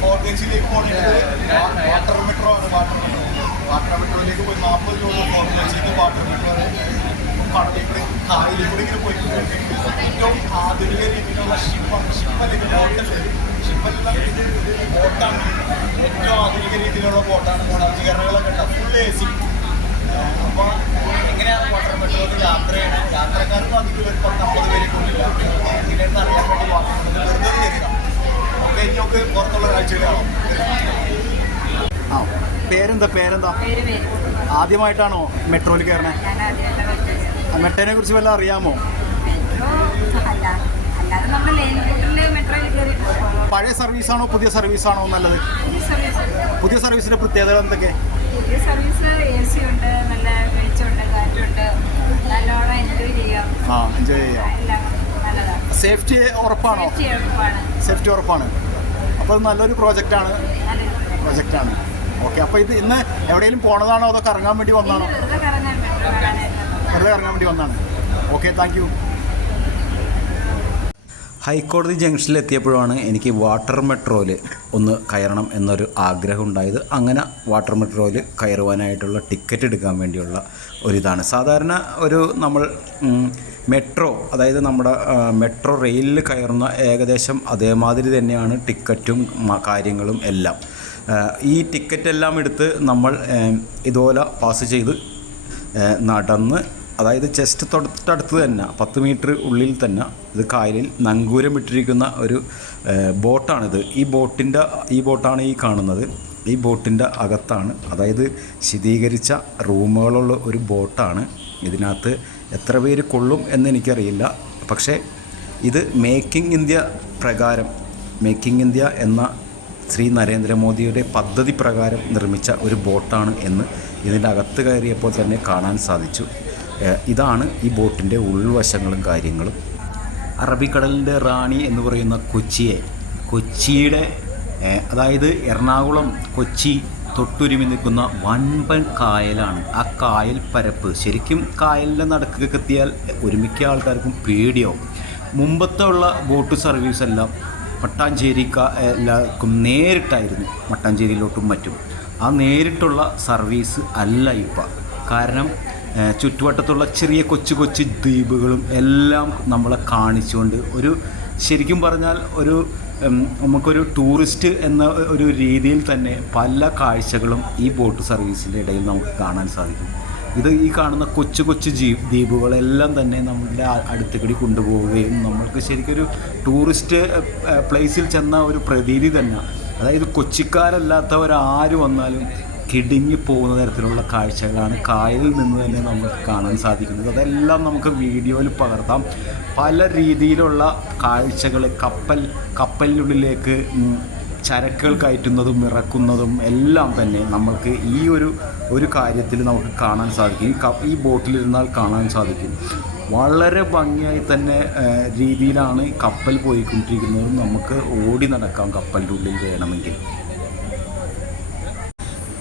ഫോർഗേജിലേക്ക് പോകണമെങ്കിൽ water metro ആണ്. Water മെട്രോയിലേക്ക് പോയി 40 രൂപ ഫോർഗേജിലേക്ക് വാട്ടർ മെട്രോ കടലിൽ കായലിലൂടെ ഇങ്ങനെ പോയിട്ടുണ്ടെങ്കിൽ ഏറ്റവും ആധുനിക രീതിയിലുള്ള ഷിപ്പല്ലെങ്കിൽ ബോട്ടാണ്. ഏറ്റവും ആധുനിക രീതിയിലുള്ള ബോട്ടാണ്. സജ്ജീകരണങ്ങളൊക്കെ ഉണ്ട്. Full AC. അപ്പോൾ എങ്ങനെയാണ് വാട്ടർ മെട്രോയിൽ യാത്രക്കാർക്കും അധികം ഒരു 10-50 പേരെ കൊണ്ടില്ല. എങ്ങനെയാണെന്ന് അറിയാൻ വേണ്ടി വാട്ടർ മെട്രോ വെറുതെ കയറിയതാണ്. അപ്പോൾ ഇനി നമുക്ക് പുറത്തുള്ള കാഴ്ചകളാണോ? പേരെന്താ? ആദ്യമായിട്ടാണോ മെട്രോയിൽ കയറണേ? മെട്രോനെ കുറിച്ച് വല്ല അറിയാമോ? പഴയ സർവീസാണോ പുതിയ സർവീസാണോ നല്ലത്? പുതിയ സർവീസിന്റെ പ്രത്യേകത എന്തൊക്കെ? പുതിയ സർവീസ് AC ഉണ്ട്, നല്ല വെളിച്ചമുണ്ട്, കാറ്റുണ്ട്, നല്ലോണം എൻജോയ് ചെയ്യാം. സേഫ്റ്റി ഉറപ്പാണോ? സേഫ്റ്റി ഉറപ്പാണ്. അപ്പോൾ നല്ലൊരു പ്രോജക്റ്റാണ്. ഓക്കെ. അപ്പോൾ ഇത് ഇന്ന് എവിടെയെങ്കിലും പോണതാണോ അതോ കറങ്ങാൻ വേണ്ടി വന്നതാണോ? വെറുതെ കറങ്ങാൻ വേണ്ടി വന്നതാണ്. Okay, thank you. ഹൈക്കോടതി ജംഗ്ഷനിലെത്തിയപ്പോഴാണ് എനിക്ക് വാട്ടർ മെട്രോയിൽ ഒന്ന് കയറണം എന്നൊരു ആഗ്രഹം ഉണ്ടായത്. അങ്ങനെ വാട്ടർ മെട്രോയിൽ കയറുവാനായിട്ടുള്ള ടിക്കറ്റ് എടുക്കാൻ വേണ്ടിയുള്ള ഒരിതാണ്. സാധാരണ നമ്മൾ മെട്രോ, അതായത് നമ്മുടെ മെട്രോ റെയിലിൽ കയറുന്ന ഏകദേശം അതേമാതിരി തന്നെയാണ് ടിക്കറ്റും കാര്യങ്ങളും എല്ലാം. ഈ ടിക്കറ്റെല്ലാം എടുത്ത് നമ്മൾ ഇതുപോലെ പാസ് ചെയ്ത് നടന്ന്, അതായത് ജസ്റ്റ് തൊട്ടടുത്ത് തന്നെ 10 മീറ്റർ ഉള്ളിൽ തന്നെ ഇത് കായലിൽ നങ്കൂരം ഇട്ടിരിക്കുന്ന ഒരു ബോട്ടാണിത്. ഈ ബോട്ടാണ് ഈ കാണുന്നത്. ഈ ബോട്ടിൻ്റെ അകത്താണ്, അതായത് ശീതീകരിച്ച റൂമുകളുള്ള ഒരു ബോട്ടാണ്. ഇതിനകത്ത് എത്ര പേര് കൊള്ളും എന്നെനിക്കറിയില്ല. പക്ഷേ ഇത് മേക്കിംഗ് ഇന്ത്യ എന്ന ശ്രീ നരേന്ദ്രമോദിയുടെ പദ്ധതി പ്രകാരം നിർമ്മിച്ച ഒരു ബോട്ടാണ് എന്ന് ഇതിൻ്റെ അകത്ത് കയറിയപ്പോൾ തന്നെ കാണാൻ സാധിച്ചു. ഇതാണ് ഈ ബോട്ടിൻ്റെ ഉൾവശങ്ങളും കാര്യങ്ങളും. അറബിക്കടലിൻ്റെ റാണി എന്ന് പറയുന്ന കൊച്ചിയുടെ അതായത് എറണാകുളം കൊച്ചി തൊട്ടുരുമി നിൽക്കുന്ന വൻപൻ കായലാണ്. ആ കായൽ പരപ്പ് ശരിക്കും കായലിൻ്റെ നടുക്കൊക്കെ എത്തിയാൽ ഒരുമിക്ക ആൾക്കാർക്കും പേടിയാവും. മുമ്പത്തെ ഉള്ള ബോട്ട് സർവീസ് എല്ലാം എല്ലാവർക്കും നേരിട്ടായിരുന്നു, മട്ടാഞ്ചേരിയിലോട്ടും മറ്റും. ആ നേരിട്ടുള്ള സർവീസ് അല്ല ഇപ്പം. കാരണം ചുറ്റുവട്ടത്തുള്ള ചെറിയ കൊച്ചു ദ്വീപുകളും എല്ലാം നമ്മളെ കാണിച്ചുകൊണ്ട് ശരിക്കും പറഞ്ഞാൽ നമുക്കൊരു ടൂറിസ്റ്റ് എന്ന ഒരു രീതിയിൽ തന്നെ പല കാഴ്ചകളും ഈ ബോട്ട് സർവീസിൻ്റെ ഇടയിൽ നമുക്ക് കാണാൻ സാധിക്കും. ഈ കാണുന്ന കൊച്ചു ദ്വീപുകളെല്ലാം തന്നെ നമ്മളുടെ അടുത്തുകൂടി കൊണ്ടുപോവുകയും നമ്മൾക്ക് ശരിക്കൊരു ടൂറിസ്റ്റ് പ്ലേസിൽ ചെന്ന ഒരു പ്രതീതി തന്നെ, അതായത് കൊച്ചിക്കാരല്ലാത്തവരാര് വന്നാലും കിടുങ്ങി പോകുന്ന തരത്തിലുള്ള കാഴ്ചകളാണ് കായലിൽ നിന്ന് തന്നെ നമുക്ക് കാണാൻ സാധിക്കുന്നത്. അതെല്ലാം നമുക്ക് വീഡിയോയിൽ പകർത്താം. പല രീതിയിലുള്ള കാഴ്ചകൾ, കപ്പലിനുള്ളിലേക്ക് ചരക്കുകൾ കയറ്റുന്നതും ഇറക്കുന്നതും എല്ലാം തന്നെ നമ്മൾക്ക് ഈ ഒരു കാര്യത്തിൽ നമുക്ക് കാണാൻ സാധിക്കും. ഈ ബോട്ടിലിരുന്നാൽ കാണാൻ സാധിക്കും. വളരെ ഭംഗിയായി തന്നെ രീതിയിലാണ് കപ്പൽ പോയിക്കൊണ്ടിരിക്കുന്നത്. നമുക്ക് ഓടി നടക്കാം കപ്പലിൻ്റെ ഉള്ളിൽ വേണമെങ്കിൽ.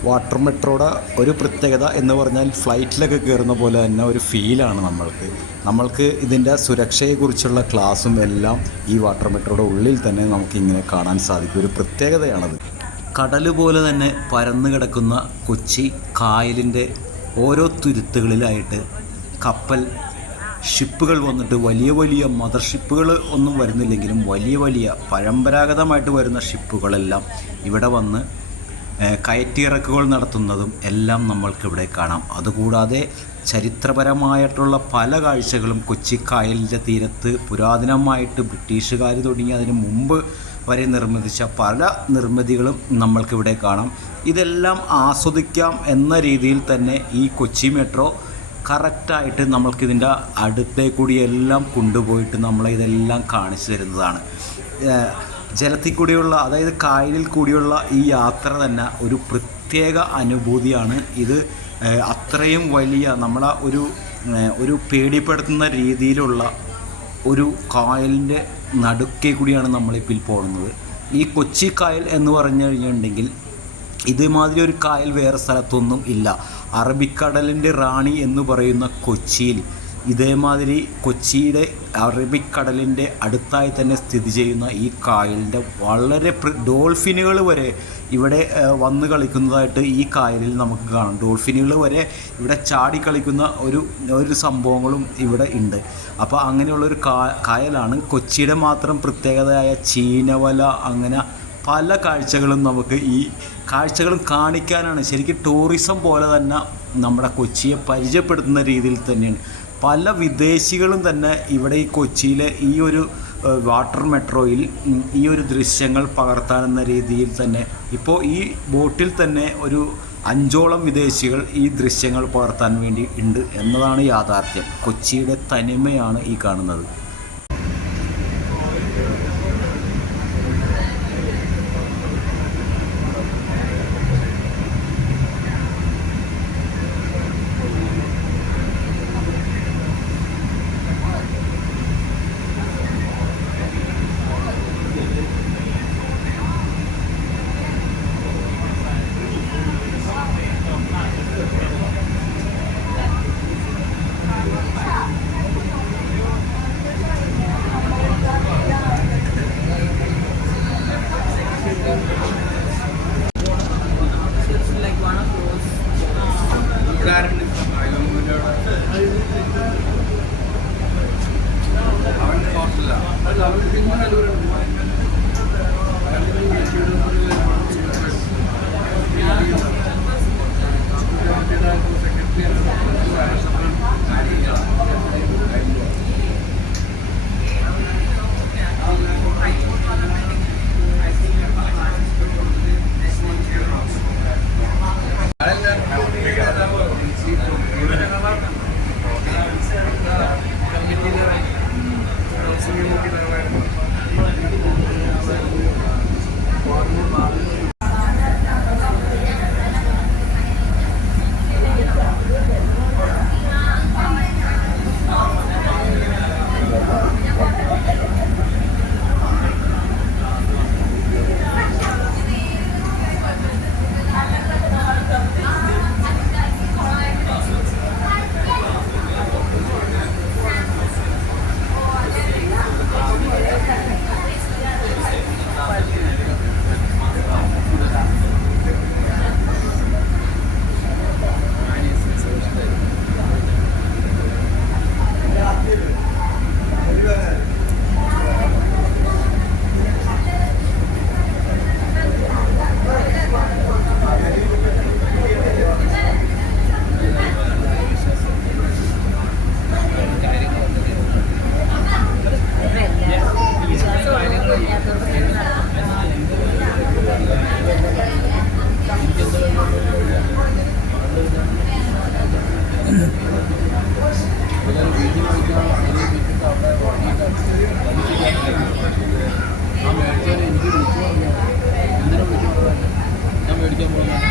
വാട്ടർ മെട്രോയുടെ ഒരു പ്രത്യേകത എന്ന് പറഞ്ഞാൽ ഫ്ലൈറ്റിലൊക്കെ കയറുന്ന പോലെ തന്നെ ഒരു ഫീലാണ് നമ്മൾക്ക് ഇതിൻ്റെ സുരക്ഷയെക്കുറിച്ചുള്ള ക്ലാസ്സും എല്ലാം ഈ വാട്ടർ മെട്രോയുടെ ഉള്ളിൽ തന്നെ നമുക്കിങ്ങനെ കാണാൻ സാധിക്കും. ഒരു പ്രത്യേകതയാണത്. കടൽ പോലെ തന്നെ പരന്നു കിടക്കുന്ന കൊച്ചി കായലിൻ്റെ ഓരോ തുരുത്തുകളിലായിട്ട് ഷിപ്പുകൾ വന്നിട്ട് വലിയ മദർ ഷിപ്പുകൾ ഒന്നും വരുന്നില്ലെങ്കിലും വലിയ പരമ്പരാഗതമായിട്ട് വരുന്ന ഷിപ്പുകളെല്ലാം ഇവിടെ വന്ന് കയറ്റിയിറക്കുകൾ നടത്തുന്നതും എല്ലാം നമ്മൾക്കിവിടെ കാണാം. അതുകൂടാതെ ചരിത്രപരമായിട്ടുള്ള പല കാഴ്ചകളും കൊച്ചി കായലിൻ്റെ തീരത്ത് പുരാതനമായിട്ട് ബ്രിട്ടീഷുകാർ തുടങ്ങി അതിന് മുമ്പ് വരെ നിർമ്മിച്ച പല നിർമ്മിതികളും നമ്മൾക്കിവിടെ കാണാം. ഇതെല്ലാം ആസ്വദിക്കാം എന്ന രീതിയിൽ തന്നെ ഈ കൊച്ചി മെട്രോ കറക്റ്റായിട്ട് നമ്മൾക്കിതിൻ്റെ അടുത്തേക്കൂടി എല്ലാം കൊണ്ടുപോയിട്ട് ഇതെല്ലാം കാണിച്ചു തരുന്നതാണ്. ജലത്തിൽ കൂടിയുള്ള, അതായത് കായലിൽ കൂടിയുള്ള ഈ യാത്ര തന്നെ ഒരു പ്രത്യേക അനുഭൂതിയാണ്. ഇത് അത്രയും വലിയ നമ്മളെ ഒരു പേടിപ്പെടുത്തുന്ന രീതിയിലുള്ള ഒരു കായലിൻ്റെ നടുക്കേ കൂടിയാണ് നമ്മളിപ്പോൾ പോകുന്നത്. ഈ കൊച്ചി കായൽ എന്ന് പറഞ്ഞു കഴിഞ്ഞിട്ടുണ്ടെങ്കിൽ ഇതുമാതിരി ഒരു കായൽ വേറെ സ്ഥലത്തൊന്നും ഇല്ല. അറബിക്കടലിൻ്റെ റാണി എന്ന് പറയുന്ന കൊച്ചിയിൽ ഇതേമാതിരി കൊച്ചിയുടെ അറബിക്കടലിൻ്റെ അടുത്തായി തന്നെ സ്ഥിതി ചെയ്യുന്ന ഈ കായലിൻ്റെ വളരെ ഡോൾഫിനുകൾ വരെ ഇവിടെ വന്ന് കളിക്കുന്നതായിട്ട് ഈ കായലിൽ നമുക്ക് കാണാം. ഡോൾഫിനുകൾ വരെ ഇവിടെ ചാടി കളിക്കുന്ന ഒരു സംഭവങ്ങളും ഇവിടെ ഉണ്ട്. അപ്പോൾ അങ്ങനെയുള്ളൊരു കായലാണ്. കൊച്ചിയുടെ മാത്രം പ്രത്യേകതയായ ചീനവല, അങ്ങനെ പല കാഴ്ചകളും നമുക്ക് ഈ കാഴ്ചകളും കാണിക്കാനാണ്. ശരിക്കും ടൂറിസം പോലെ തന്നെ നമ്മുടെ കൊച്ചിയെ പരിചയപ്പെടുത്തുന്ന രീതിയിൽ തന്നെയാണ്. പല വിദേശികളും തന്നെ ഇവിടെ ഈ കൊച്ചിയിലെ ഈ ഒരു വാട്ടർ മെട്രോയിൽ ഈ ഒരു ദൃശ്യങ്ങൾ പകർത്താനെന്ന രീതിയിൽ തന്നെ ഇപ്പോൾ ഈ ബോട്ടിൽ തന്നെ ഒരു 5ഓളം വിദേശികൾ ഈ ദൃശ്യങ്ങൾ പകർത്താൻ വേണ്ടി ഉണ്ട് എന്നതാണ് യാഥാർത്ഥ്യം. കൊച്ചിയുടെ തനിമയാണ് ഈ കാണുന്നത്. ഞാൻ മേടിക്കാൻ പോകുന്നത്